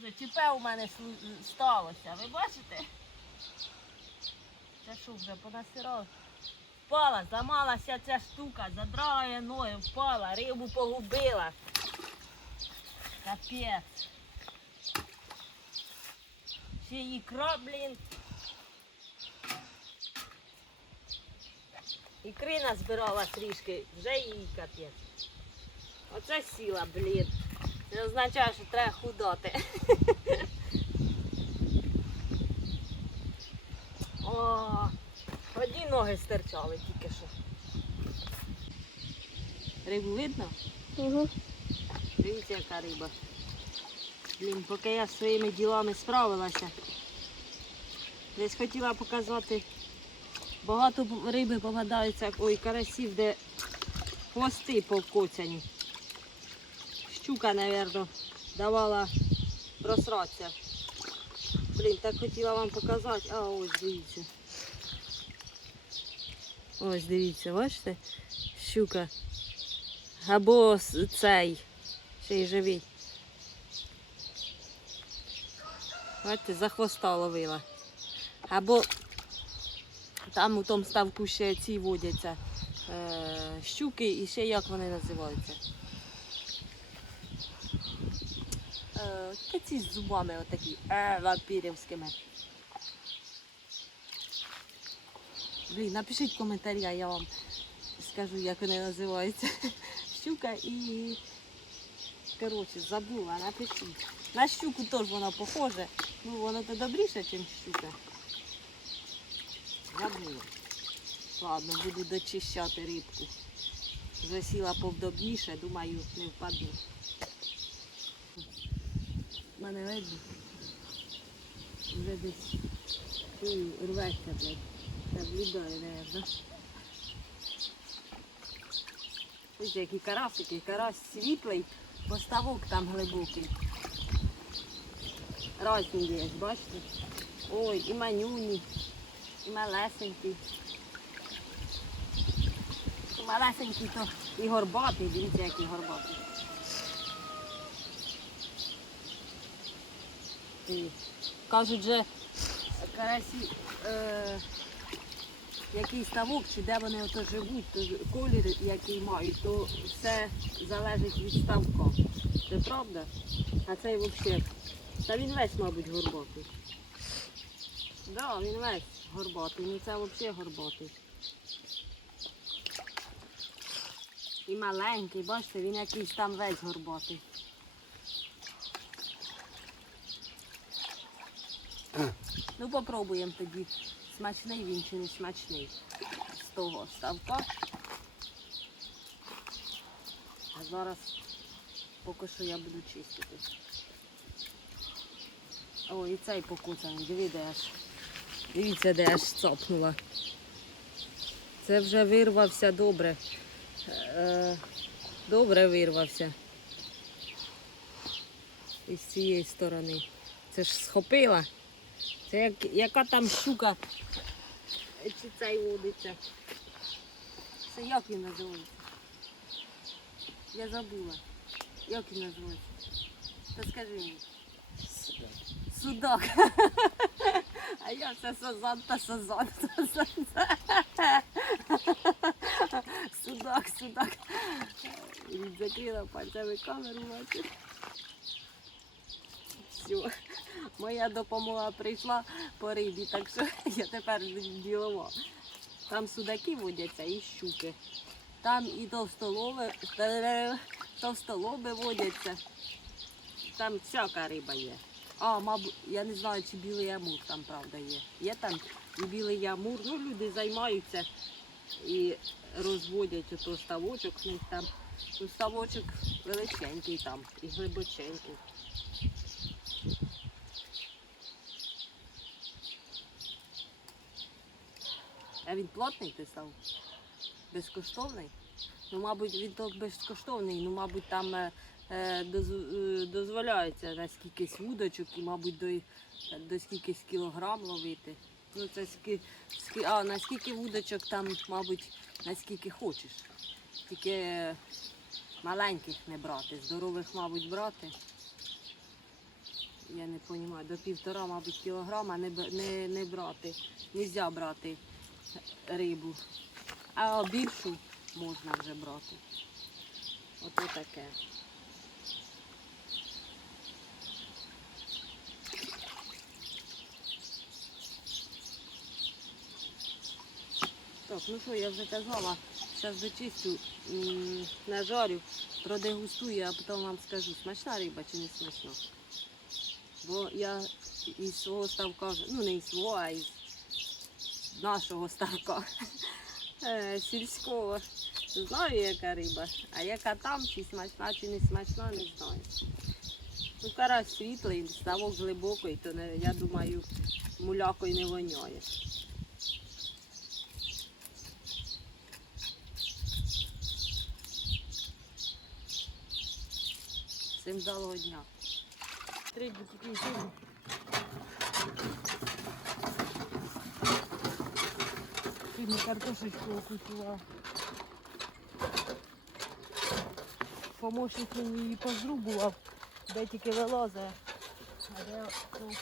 Дуже чіпе у мене сталося. Ви бачите? Це що вже понасирало? Впала, замалася ця штука, задрала я ноги, впала, рибу погубила. Капець. Ще ікра, блін. Ікри назбирала трішки, вже їй капець. Оце сіла, блін. Це означає, що треба худоти. О, одні ноги стирчали тільки що. Рибу видно? Угу. Дивіться, яка риба. Блін, поки я своїми ділами справилася. Десь хотіла показати. Багато риби попадаються, ой, карасів, де хвости покоцані. Щука, мабуть, давала просратися. Блін, так хотіла вам показати. А ось дивіться. Ось дивіться, бачите? Щука. Або цей. Ще й живий. Бачите, за хвоста ловила. Або там у тому ставку ще ці водяться е, щуки і ще як вони називаються. Е, та ці з зубами отакі, е, вампірівськими. Блін, напишіть а я вам скажу, як вони називаються. Щука і. Коротше, забула, напишіть. На щуку теж вона похожа. Ну, воно то добріше, ніж щука. Забула. Ладно, буду дочищати рибку. Вже сіла повдобніше, думаю, не впаду. Мене видно. Вже десь рветься, блядь. Та влідає, наверно. Ось які карасики, карась світлий, поставок там глибокий. Разні є, бачите? Ой, і манюні, і малесенький. І малесенький то і горбатий, дивіться, який горбатий. І кажуть же карасі, е, який ставок, чи де вони ото живуть, то колір, який мають, то все залежить від ставка. Це правда? А цей взагалі. Та він весь, мабуть, горбатий. Так, да, він весь горбатий, ну це взагалі горбатий. І маленький, бачите, він якийсь там весь горбатий. Ну попробуємо тоді, смачний він чи не смачний з того ставка. А зараз поки що я буду чистити. О, і цей покусаний, диви, де аж. Дивіться, де аж цапнула. Це вже вирвався добре. Е, добре вирвався. Із цієї сторони. Це ж схопила. Це як, яка там щука. Чи цей водиться. Це як він називається? Я забула. Як він називається? Та скажи мені. Судак. А я все сазан та сазан. Судак, судак. Закрила пальцями камеру, бачиш. Все. Моя допомога прийшла по рибі, так що я тепер ділова. Там судаки водяться і щуки. Там і товстолоби, товстолоби водяться. Там всяка риба є. А, мабуть, я не знаю, чи білий амур там правда є. Є там і білий амур. Ну, люди займаються і розводять ото ставочок там. Ставочок величенький там і глибоченький. А він платний ти став? Безкоштовний? Ну, мабуть, він то безкоштовний, ну, мабуть, там е, е, доз- е, дозволяється на скількись вудочок і, мабуть, до, до скількись кілограм ловити. Ну, це ски, ски, а на скільки вудочок там, мабуть, на скільки хочеш. Тільки маленьких не брати, здорових, мабуть, брати. я не розумію, до півтора, мабуть, кілограма не, не, не брати. Нельзя брати рибу. А більшу можна вже брати. Ото таке. Так, ну що, я вже казала, зараз дочистю, м, нажарю, продегустую, а потім вам скажу, смачна риба чи не смачна. Бо я із свого ставка, ну не із свого, а із нашого ставка е, сільського. Знаю, яка риба, а яка там, чи смачна, чи не смачна, не знаю. Ну, карась світлий, ставок глибокий, то не, я думаю, мулякою не воняє. Всім вдалого дня. Три такі Сьогодні картошечку окупила. Помощник мені її позрубував, де тільки вилазить, а де окупила.